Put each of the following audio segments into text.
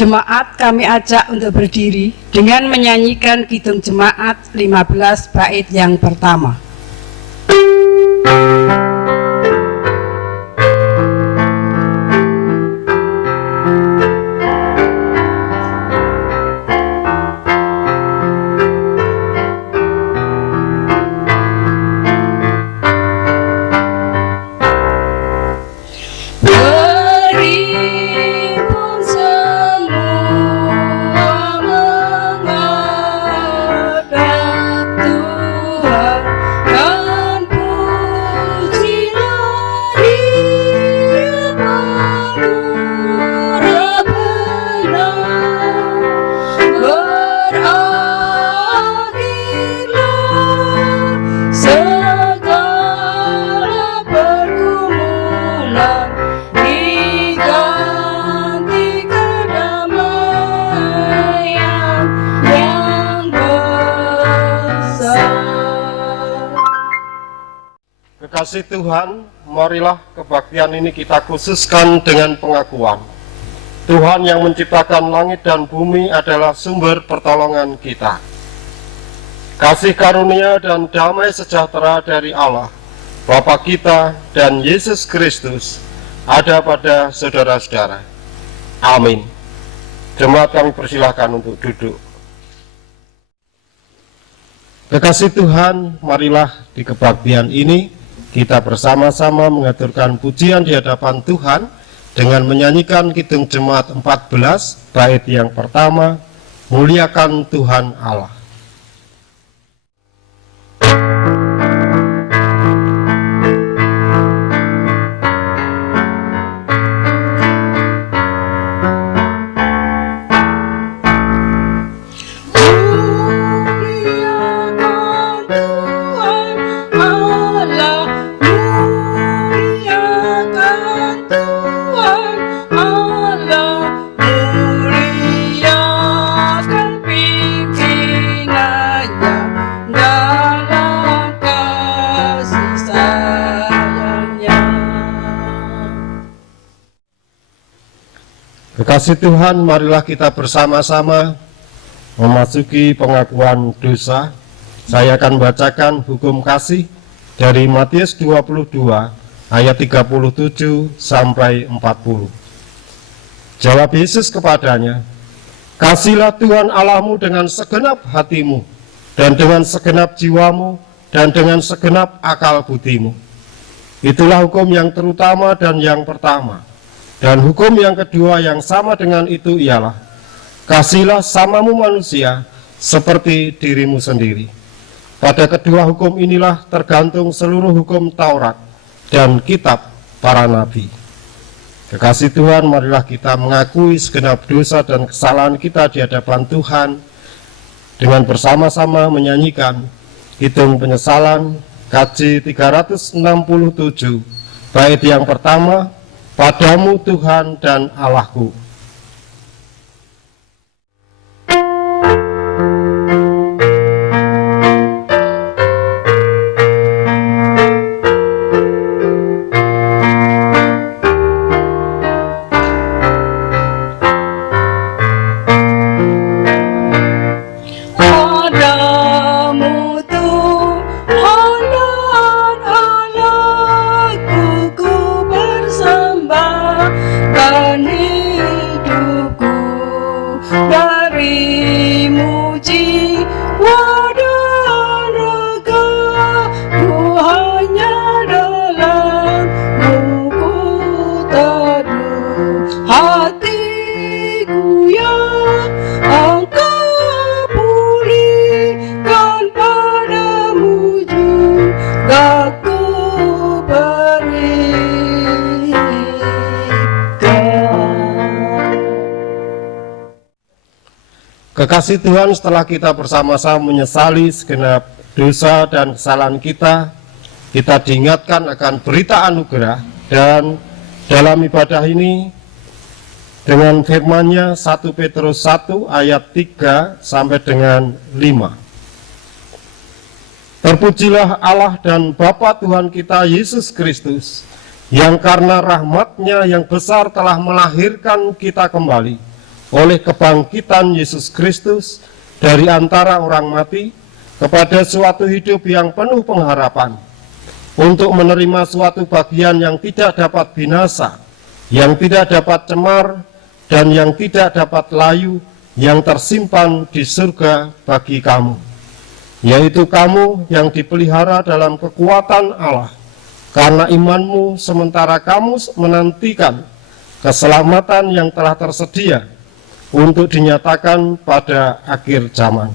Jemaat kami ajak untuk berdiri dengan menyanyikan Kidung Jemaat 15 bait yang pertama. Kasih Tuhan, marilah kebaktian ini kita khususkan dengan pengakuan Tuhan yang menciptakan langit dan bumi adalah sumber pertolongan kita. Kasih karunia dan damai sejahtera dari Allah, Bapa kita dan Yesus Kristus ada pada saudara-saudara. Amin. Jemaat kami persilahkan untuk duduk. Kekasih Tuhan, marilah di kebaktian ini kita bersama-sama mengaturkan pujian di hadapan Tuhan dengan menyanyikan Kidung Jemaat 14 bait yang pertama, Muliakan Tuhan Allah. Kekasih Tuhan, marilah kita bersama-sama memasuki pengakuan dosa. Saya akan bacakan hukum kasih dari Matius 22 ayat 37 sampai 40. Jawab Yesus kepadanya, "Kasihlah Tuhan Allahmu dengan segenap hatimu, dan dengan segenap jiwamu, dan dengan segenap akal budimu. Itulah hukum yang terutama dan yang pertama. Dan hukum yang kedua yang sama dengan itu ialah, kasihlah samamu manusia seperti dirimu sendiri. Pada kedua hukum inilah tergantung seluruh hukum Taurat dan kitab para nabi." Kekasih Tuhan, marilah kita mengakui segenap dosa dan kesalahan kita di hadapan Tuhan dengan bersama-sama menyanyikan Kidung Penyesalan KJ 367 bait yang pertama, Padamu Tuhan dan Allahku. Kekasih Tuhan, setelah kita bersama-sama menyesali segenap dosa dan kesalahan kita diingatkan akan berita anugerah, dan dalam ibadah ini dengan firman-Nya 1 Petrus 1 ayat 3 sampai dengan 5. Terpujilah Allah dan Bapa Tuhan kita Yesus Kristus, yang karena rahmat-Nya yang besar telah melahirkan kita kembali oleh kebangkitan Yesus Kristus dari antara orang mati kepada suatu hidup yang penuh pengharapan, untuk menerima suatu bagian yang tidak dapat binasa, yang tidak dapat cemar, dan yang tidak dapat layu, yang tersimpan di surga bagi kamu, yaitu kamu yang dipelihara dalam kekuatan Allah, karena imanmu sementara kamu menantikan keselamatan yang telah tersedia untuk dinyatakan pada akhir zaman.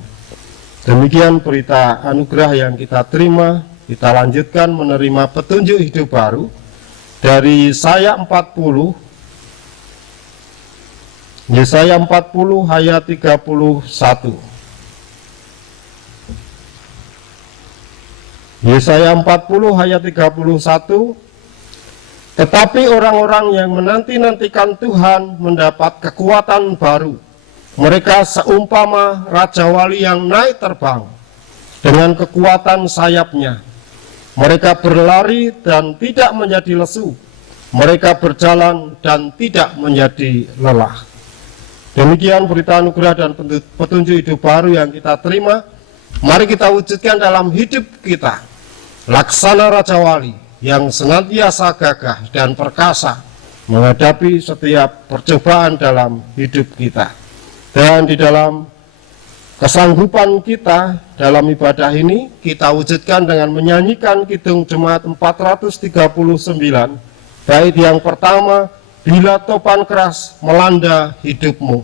Demikian berita anugerah yang kita terima. Kita lanjutkan menerima petunjuk hidup baru dari Yesaya 40. Yesaya 40 ayat 31. Yesaya 40 ayat 31. Tetapi orang-orang yang menanti-nantikan Tuhan mendapat kekuatan baru. Mereka seumpama Raja Wali yang naik terbang dengan kekuatan sayapnya. Mereka berlari dan tidak menjadi lesu. Mereka berjalan dan tidak menjadi lelah. Demikian berita anugerah dan petunjuk hidup baru yang kita terima. Mari kita wujudkan dalam hidup kita. Laksana Raja Wali yang senantiasa gagah dan perkasa menghadapi setiap percobaan dalam hidup kita. Dan di dalam kesanggupan kita dalam ibadah ini, kita wujudkan dengan menyanyikan Kidung Jemaat 439, bait yang pertama, bila topan keras melanda hidupmu.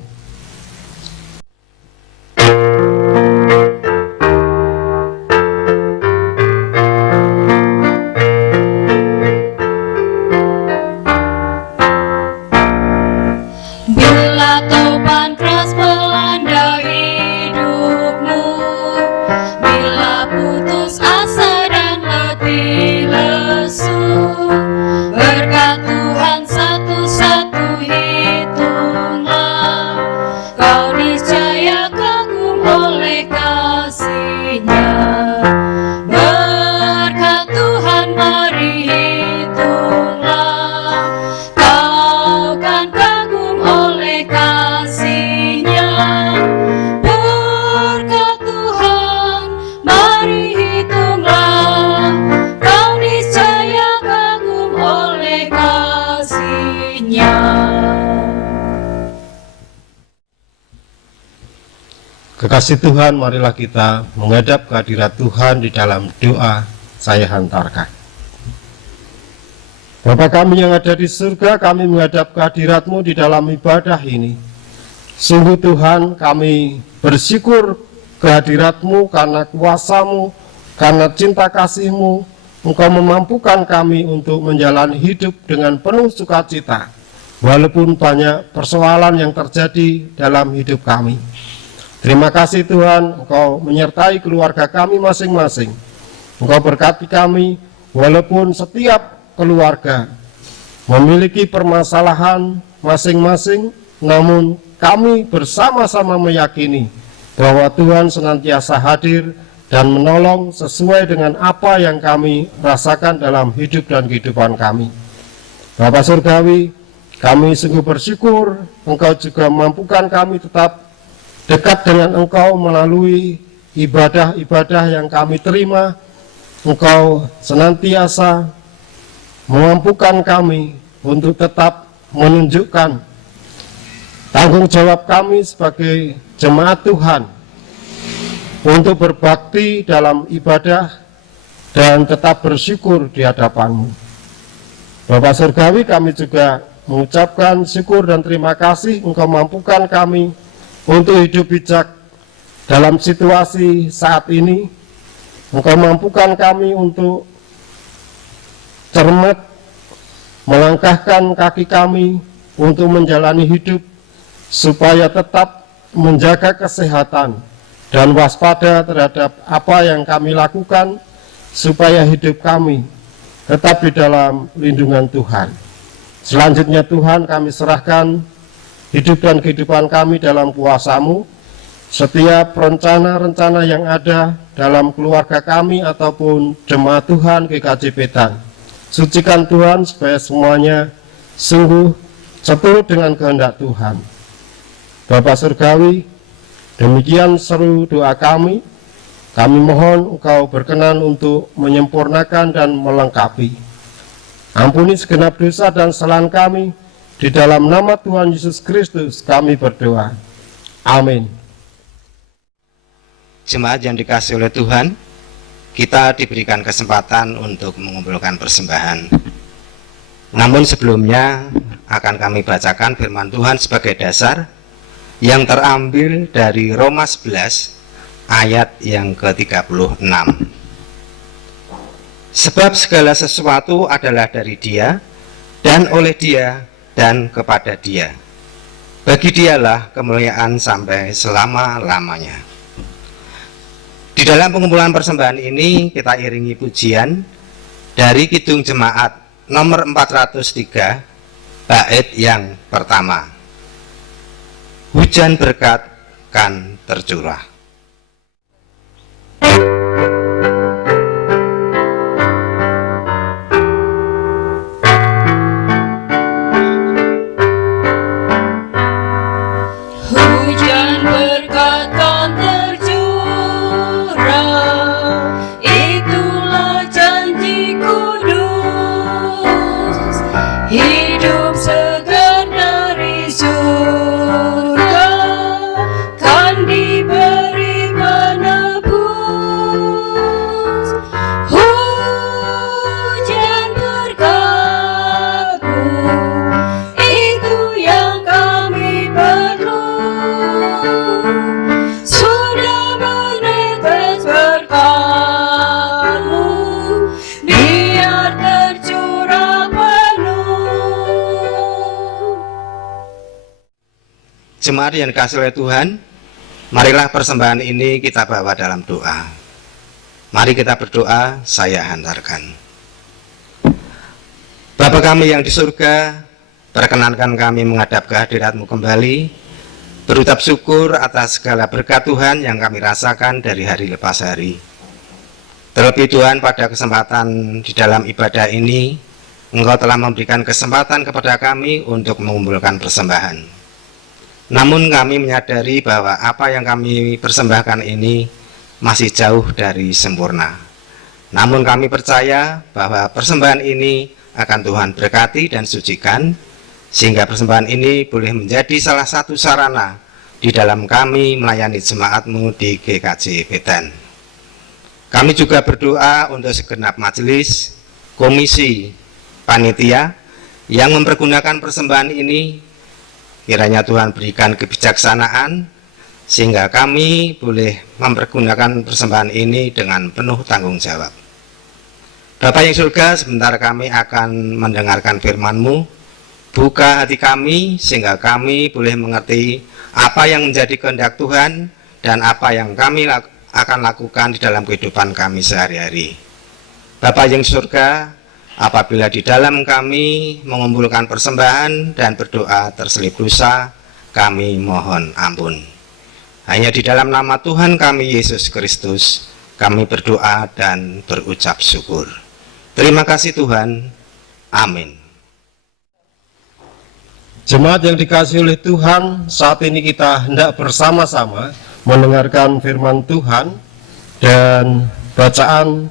Kekasih Tuhan, marilah kita menghadap kehadirat Tuhan di dalam doa saya hantarkan. Bapa kami yang ada di surga, kami menghadap kehadirat-Mu di dalam ibadah ini. Sungguh Tuhan, kami bersyukur kehadirat-Mu karena kuasa-Mu, karena cinta kasih-Mu, Engkau memampukan kami untuk menjalani hidup dengan penuh sukacita, walaupun banyak persoalan yang terjadi dalam hidup kami. Terima kasih Tuhan, Engkau menyertai keluarga kami masing-masing. Engkau berkati kami, walaupun setiap keluarga memiliki permasalahan masing-masing, namun kami bersama-sama meyakini bahwa Tuhan senantiasa hadir dan menolong sesuai dengan apa yang kami rasakan dalam hidup dan kehidupan kami. Bapa Surgawi, kami sungguh bersyukur Engkau juga mampukan kami tetap dekat dengan Engkau melalui ibadah-ibadah yang kami terima. Engkau senantiasa memampukan kami untuk tetap menunjukkan tanggung jawab kami sebagai jemaat Tuhan untuk berbakti dalam ibadah dan tetap bersyukur di hadapan-Mu. Bapa Surgawi, kami juga mengucapkan syukur dan terima kasih Engkau mampukan kami untuk hidup bijak dalam situasi saat ini. Engkau mampukan kami untuk cermat melangkahkan kaki kami untuk menjalani hidup supaya tetap menjaga kesehatan dan waspada terhadap apa yang kami lakukan, supaya hidup kami tetap di dalam lindungan Tuhan. Selanjutnya Tuhan, kami serahkan hidup dan kehidupan kami dalam kuasa-Mu. Setiap rencana-rencana yang ada dalam keluarga kami ataupun jemaat Tuhan GKJ Pedan, sucikan Tuhan supaya semuanya sungguh seturut dengan kehendak Tuhan. Bapa Surgawi, demikian seru doa kami. Kami mohon Engkau berkenan untuk menyempurnakan dan melengkapi. Ampuni segenap dosa dan kesalahan kami. Di dalam nama Tuhan Yesus Kristus kami berdoa. Amin. Jemaat yang dikasihi oleh Tuhan, kita diberikan kesempatan untuk mengumpulkan persembahan. Namun sebelumnya akan kami bacakan firman Tuhan sebagai dasar yang terambil dari Roma 11 ayat yang ke-36. Sebab segala sesuatu adalah dari Dia, dan oleh Dia, dan kepada Dia. Bagi Dialah kemuliaan sampai selama-lamanya. Di dalam pengumpulan persembahan ini kita iringi pujian dari Kidung Jemaat nomor 403 bait yang pertama. Hujan berkat kan tercurah. Hujan berkat kan tercurah, itulah janji kudus, hidup segar dari surga kan diberi penebus. Hujan berkat-Mu, itu yang kami perlu. Sudah menetes berkat-Mu, biar tercurah penuh. Jemaat yang dikasihi oleh Tuhan, marilah persembahan ini kita bawa dalam doa. Mari kita berdoa, saya hantarkan. Bapa kami yang di surga, perkenankan kami menghadap kehadirat-Mu kembali, berucap syukur atas segala berkat Tuhan yang kami rasakan dari hari lepas hari. Terlebih Tuhan, pada kesempatan di dalam ibadah ini, Engkau telah memberikan kesempatan kepada kami untuk mengumpulkan persembahan. Namun kami menyadari bahwa apa yang kami persembahkan ini masih jauh dari sempurna. Namun kami percaya bahwa persembahan ini akan Tuhan berkati dan sucikan, sehingga persembahan ini boleh menjadi salah satu sarana di dalam kami melayani jemaat-Mu di GKJ Betan. Kami juga berdoa untuk segenap majelis, komisi, panitia yang mempergunakan persembahan ini. Kiranya Tuhan berikan kebijaksanaan sehingga kami boleh mempergunakan persembahan ini dengan penuh tanggung jawab. Bapa yang surga, sebentar kami akan mendengarkan firman-Mu. Buka hati kami sehingga kami boleh mengerti apa yang menjadi kehendak Tuhan dan apa yang kami akan lakukan di dalam kehidupan kami sehari-hari. Bapa yang surga, apabila di dalam kami mengumpulkan persembahan dan berdoa terselip dosa, kami mohon ampun. Hanya di dalam nama Tuhan kami Yesus Kristus, kami berdoa dan berucap syukur. Terima kasih Tuhan. Amin. Jemaat yang dikasihi oleh Tuhan, saat ini kita hendak bersama-sama mendengarkan firman Tuhan, dan bacaan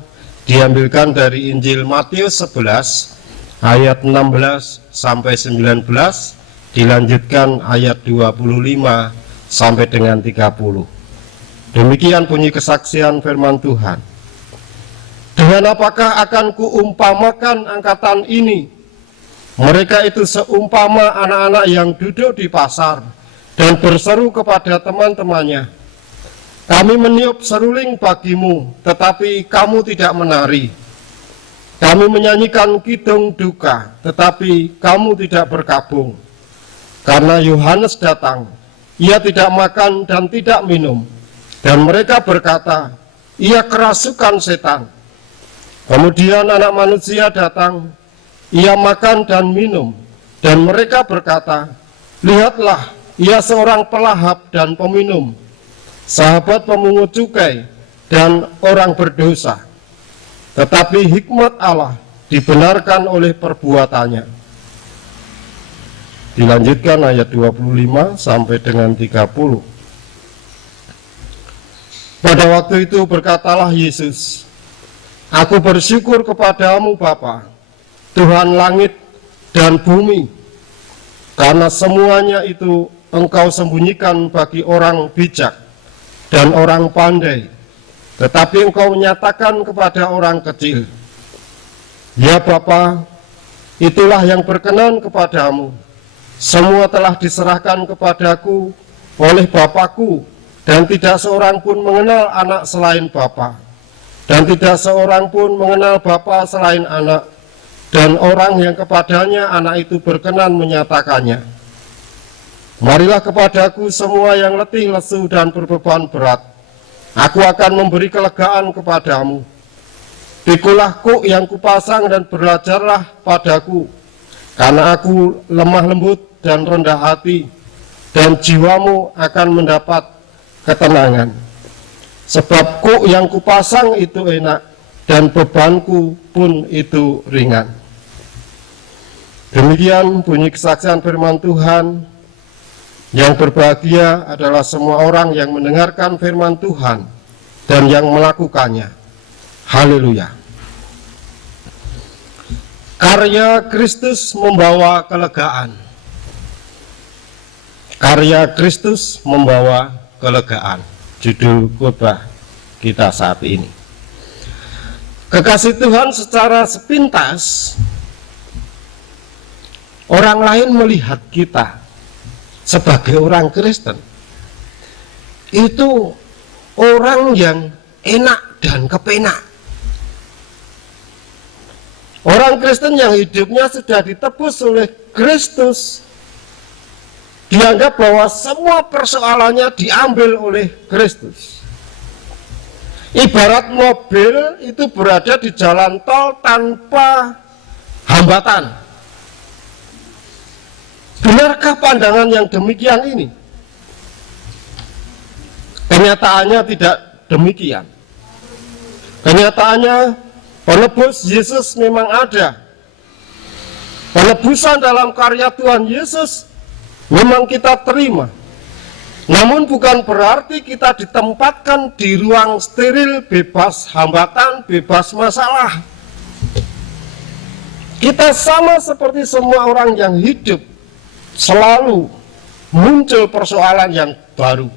diambilkan dari Injil Matius 11 ayat 16 sampai 19, dilanjutkan ayat 25 sampai dengan 30. Demikian bunyi kesaksian firman Tuhan. Dengan apakah akan kuumpamakan angkatan ini? Mereka itu seumpama anak-anak yang duduk di pasar dan berseru kepada teman-temannya, kami meniup seruling bagimu, tetapi kamu tidak menari. Kami menyanyikan kidung duka, tetapi kamu tidak berkabung. Karena Yohanes datang, ia tidak makan dan tidak minum. Dan mereka berkata, ia kerasukan setan. Kemudian anak manusia datang, ia makan dan minum. Dan mereka berkata, lihatlah, ia seorang pelahap dan peminum, sahabat pemungut cukai dan orang berdosa. Tetapi hikmat Allah dibenarkan oleh perbuatannya. Dilanjutkan ayat 25 sampai dengan 30. Pada waktu itu berkatalah Yesus, "Aku bersyukur kepadamu Bapa, Tuhan langit dan bumi, karena semuanya itu Engkau sembunyikan bagi orang bijak dan orang pandai, tetapi Engkau menyatakan kepada orang kecil. Ya Bapa, itulah yang berkenan kepadamu. Semua telah diserahkan kepadaku oleh Bapakku, dan tidak seorang pun mengenal anak selain Bapa, dan tidak seorang pun mengenal Bapa selain anak, dan orang yang kepadanya anak itu berkenan menyatakannya. Marilah kepadaku semua yang letih, lesu, dan berbeban berat. Aku akan memberi kelegaan kepadamu. Pikulah kuk yang kupasang dan belajarlah padaku, karena aku lemah lembut dan rendah hati, dan jiwamu akan mendapat ketenangan. Sebab kuk yang kupasang itu enak, dan bebanku pun itu ringan." Demikian bunyi kesaksian firman Tuhan. Yang berbahagia adalah semua orang yang mendengarkan firman Tuhan dan yang melakukannya. Haleluya. Karya Kristus membawa kelegaan. Karya Kristus membawa kelegaan. Judul khotbah kita saat ini. Kekasih Tuhan, secara sepintas orang lain melihat kita sebagai orang Kristen itu orang yang enak dan kepenak. Orang Kristen yang hidupnya sudah ditebus oleh Kristus dianggap bahwa semua persoalannya diambil oleh Kristus. Ibarat mobil itu berada di jalan tol tanpa hambatan. Benarkah pandangan yang demikian ini? Kenyataannya tidak demikian. Kenyataannya penebus Yesus memang ada. Penebusan dalam karya Tuhan Yesus memang kita terima. Namun bukan berarti kita ditempatkan di ruang steril, bebas hambatan, bebas masalah. Kita sama seperti semua orang yang hidup, selalu muncul persoalan yang baru.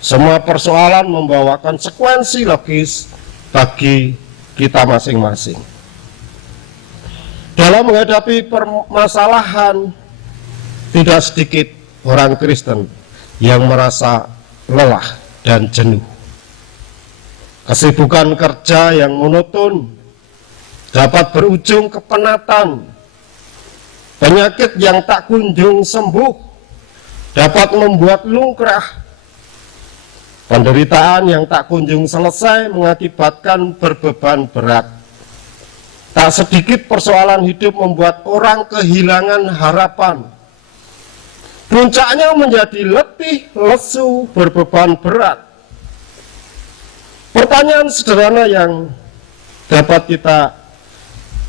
Semua persoalan membawa konsekuensi logis bagi kita masing-masing. Dalam menghadapi permasalahan, tidak sedikit orang Kristen yang merasa lelah dan jenuh. Kesibukan kerja yang monoton dapat berujung kepenatan. Penyakit yang tak kunjung sembuh dapat membuat lumrah. Penderitaan yang tak kunjung selesai mengakibatkan berbeban berat. Tak sedikit persoalan hidup membuat orang kehilangan harapan. Puncaknya menjadi letih, lesu, berbeban berat. Pertanyaan sederhana yang dapat kita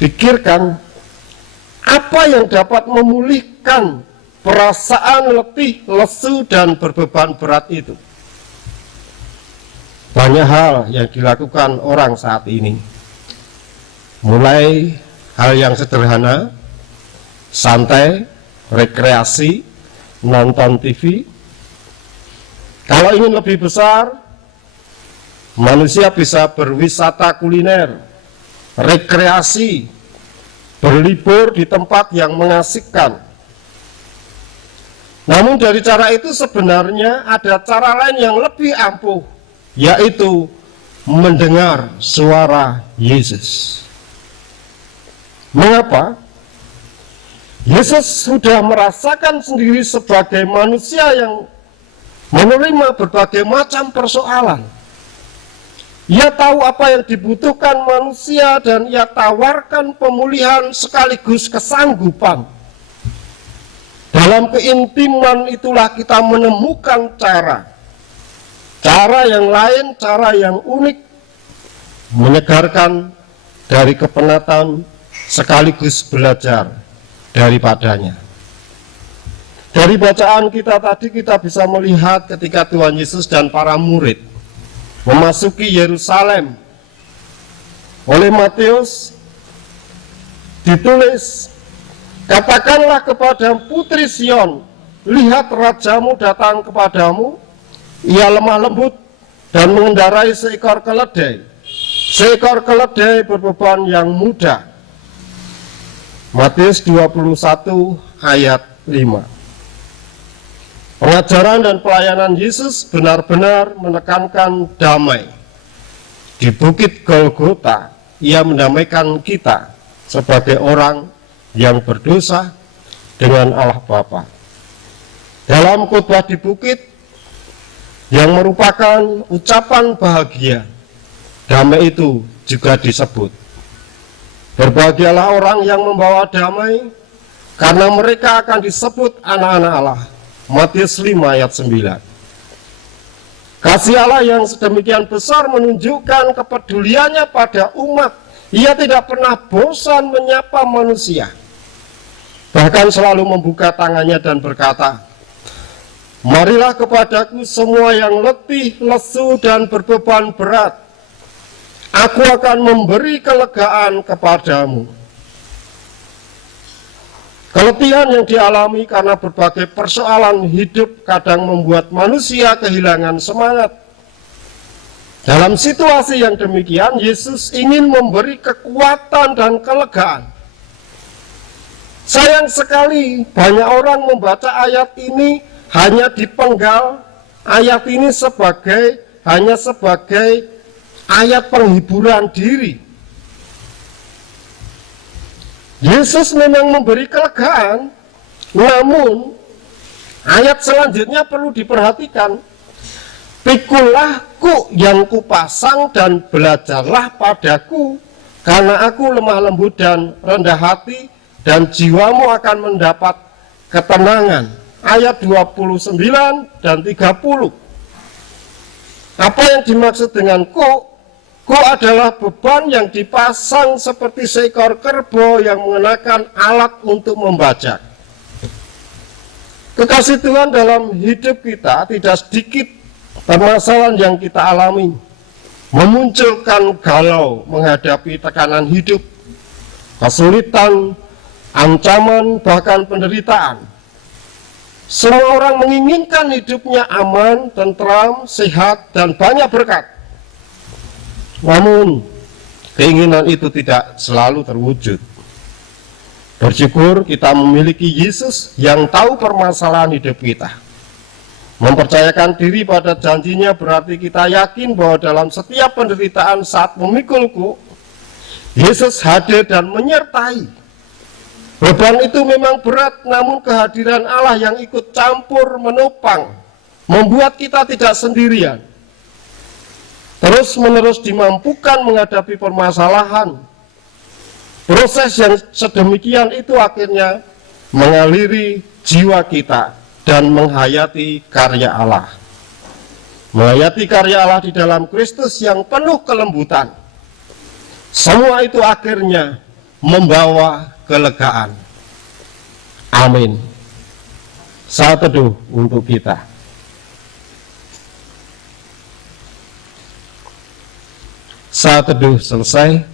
pikirkan, apa yang dapat memulihkan perasaan letih, lesu, dan berbeban berat itu? Banyak hal yang dilakukan orang saat ini. Mulai hal yang sederhana, santai, rekreasi, nonton TV. Kalau ingin lebih besar, manusia bisa berwisata kuliner, rekreasi, berlibur di tempat yang mengasihkan. Namun dari cara itu sebenarnya ada cara lain yang lebih ampuh, yaitu mendengar suara Yesus. Mengapa? Yesus sudah merasakan sendiri sebagai manusia yang menerima berbagai macam persoalan. Ia tahu apa yang dibutuhkan manusia dan ia tawarkan pemulihan sekaligus kesanggupan. Dalam keintiman itulah kita menemukan cara yang lain, cara yang unik, menyegarkan dari kepenatan sekaligus belajar daripadanya. Dari bacaan kita tadi kita bisa melihat ketika Tuhan Yesus dan para murid memasuki Yerusalem. Oleh Matius ditulis, katakanlah kepada putri Sion, lihat rajamu datang kepadamu, ia lemah lembut dan mengendarai seekor keledai. Seekor keledai berbeban yang mudah. Matius 21 ayat 5. Pengajaran dan pelayanan Yesus benar-benar menekankan damai. Di Bukit Golgota, ia mendamaikan kita sebagai orang yang berdosa dengan Allah Bapa. Dalam khotbah di bukit yang merupakan ucapan bahagia, damai itu juga disebut. Berbahagialah orang yang membawa damai, karena mereka akan disebut anak-anak Allah. Matius 5 ayat 9. Kasih Allah yang sedemikian besar menunjukkan kepeduliannya pada umat. Ia tidak pernah bosan menyapa manusia, bahkan selalu membuka tangannya dan berkata, marilah kepadaku semua yang letih, lesu, dan berbeban berat. Aku akan memberi kelegaan kepadamu. Keletihan yang dialami karena berbagai persoalan hidup kadang membuat manusia kehilangan semangat. Dalam situasi yang demikian, Yesus ingin memberi kekuatan dan kelegaan. Sayang sekali, banyak orang membaca ayat ini hanya dipenggal ayat ini hanya sebagai ayat penghiburan diri. Yesus memang memberi kelegaan, namun ayat selanjutnya perlu diperhatikan. Pikulahku yang kupasang dan belajarlah padaku, karena aku lemah lembut dan rendah hati, dan jiwamu akan mendapat ketenangan. Ayat 29 dan 30. Apa yang dimaksud dengan ku? Ku adalah beban yang dipasang seperti seekor kerbau yang mengenakan alat untuk membajak. Kekasih Tuhan, dalam hidup kita tidak sedikit permasalahan yang kita alami memunculkan galau menghadapi tekanan hidup, kesulitan, ancaman, bahkan penderitaan. Semua orang menginginkan hidupnya aman, tentram, sehat, dan banyak berkat. Namun, keinginan itu tidak selalu terwujud. Bersyukur kita memiliki Yesus yang tahu permasalahan hidup kita. Mempercayakan diri pada janjinya berarti kita yakin bahwa dalam setiap penderitaan saat memikulku, Yesus hadir dan menyertai. Beban itu memang berat, namun kehadiran Allah yang ikut campur menopang, membuat kita tidak sendirian. Terus-menerus dimampukan menghadapi permasalahan. Proses yang sedemikian itu akhirnya mengaliri jiwa kita dan menghayati karya Allah. Menghayati karya Allah di dalam Kristus yang penuh kelembutan. Semua itu akhirnya membawa kelegaan. Amin. Saat teduh untuk kita. Saat teduh selesai,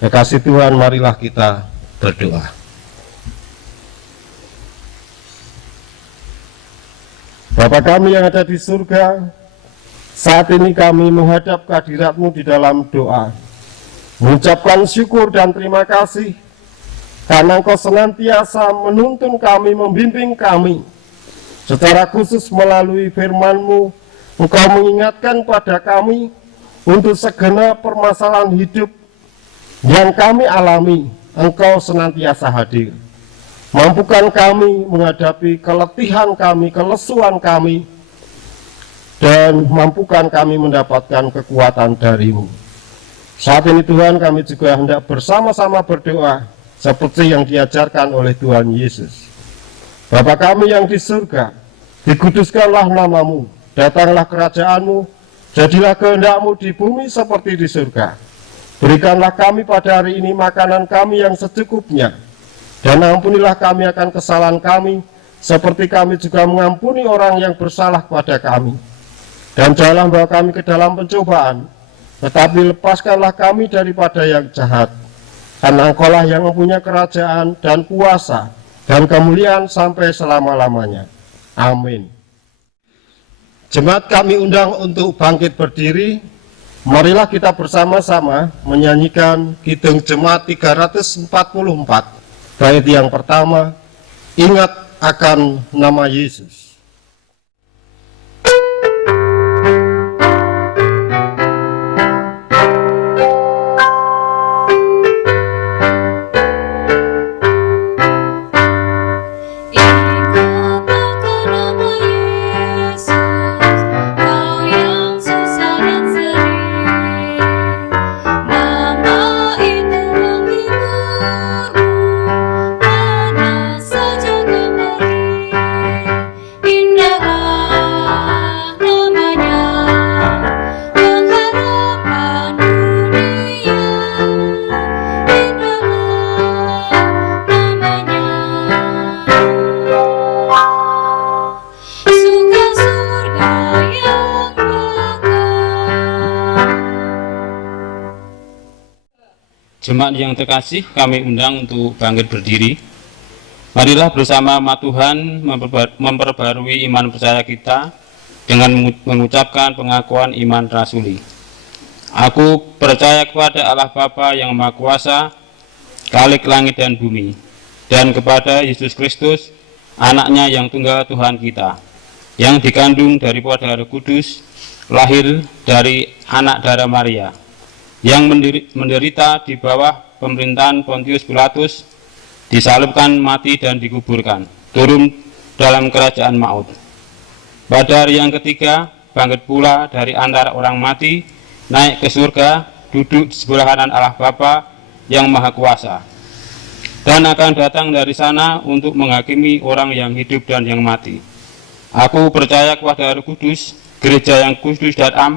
kekasih Tuhan, marilah kita berdoa. Bapa kami yang ada di surga, saat ini kami menghadap kehadirat-Mu di dalam doa, mengucapkan syukur dan terima kasih karena Engkau senantiasa menuntun kami, membimbing kami. Secara khusus melalui firman-Mu, Engkau mengingatkan pada kami untuk segenap permasalahan hidup yang kami alami. Engkau senantiasa hadir. Mampukan kami menghadapi keletihan kami, kelesuan kami, dan mampukan kami mendapatkan kekuatan dari-Mu. Saat ini Tuhan, kami juga hendak bersama-sama berdoa seperti yang diajarkan oleh Tuhan Yesus. Bapa kami yang di surga, dikuduskanlah nama-Mu, datanglah kerajaan-Mu, jadilah kehendak-Mu di bumi seperti di surga. Berikanlah kami pada hari ini makanan kami yang secukupnya, dan ampunilah kami akan kesalahan kami, seperti kami juga mengampuni orang yang bersalah kepada kami. Dan janganlah membawa kami ke dalam pencobaan, tetapi lepaskanlah kami daripada yang jahat. Karena Engkaulah yang mempunyai kerajaan dan kuasa dan kemuliaan sampai selama-lamanya. Amin. Jemaat kami undang untuk bangkit berdiri. Marilah kita bersama-sama menyanyikan Kidung Jemaat 344. Bait yang pertama, ingat akan nama Yesus. Jemaat yang terkasih, kami undang untuk bangkit berdiri. Marilah bersama umat Tuhan memperbarui iman percaya kita dengan mengucapkan pengakuan iman rasuli. Aku percaya kepada Allah Bapa yang Maha Kuasa, Khalik langit dan bumi, dan kepada Yesus Kristus, Anaknya yang tunggal Tuhan kita, yang dikandung dari Roh Kudus, lahir dari anak darah Maria, yang menderita di bawah pemerintahan Pontius Pilatus, disalibkan, mati dan dikuburkan, turun dalam kerajaan maut. Pada hari yang ketiga, bangkit pula dari antara orang mati, naik ke surga, duduk di sebelah kanan Allah Bapa yang Maha Kuasa, dan akan datang dari sana untuk menghakimi orang yang hidup dan yang mati. Aku percaya kepada Roh Kudus, gereja yang kudus dan am,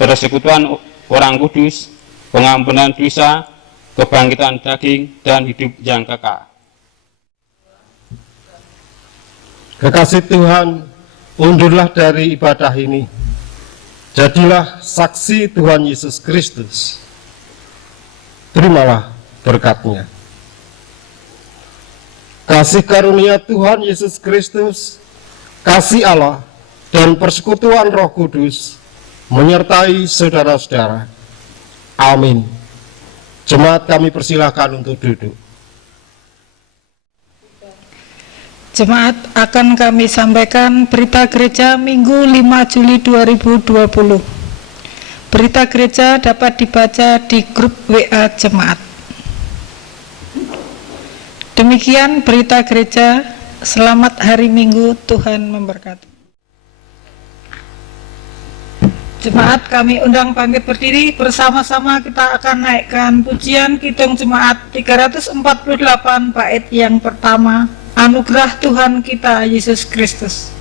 persekutuan orang kudus, pengampunan dosa, kebangkitan daging, dan hidup yang kekal. Kekasih Tuhan, undurlah dari ibadah ini. Jadilah saksi Tuhan Yesus Kristus. Terimalah berkat-Nya. Kasih karunia Tuhan Yesus Kristus, kasih Allah, dan persekutuan Roh Kudus menyertai saudara-saudara. Amin. Jemaat kami persilahkan untuk duduk. Jemaat akan kami sampaikan berita gereja Minggu 5 Juli 2020. Berita gereja dapat dibaca di grup WA Jemaat. Demikian berita gereja. Selamat hari Minggu, Tuhan memberkati. Jemaat kami undang bangkit berdiri, bersama-sama kita akan naikkan pujian Kidung Jemaat 348 bait yang pertama, Anugerah Tuhan kita Yesus Kristus.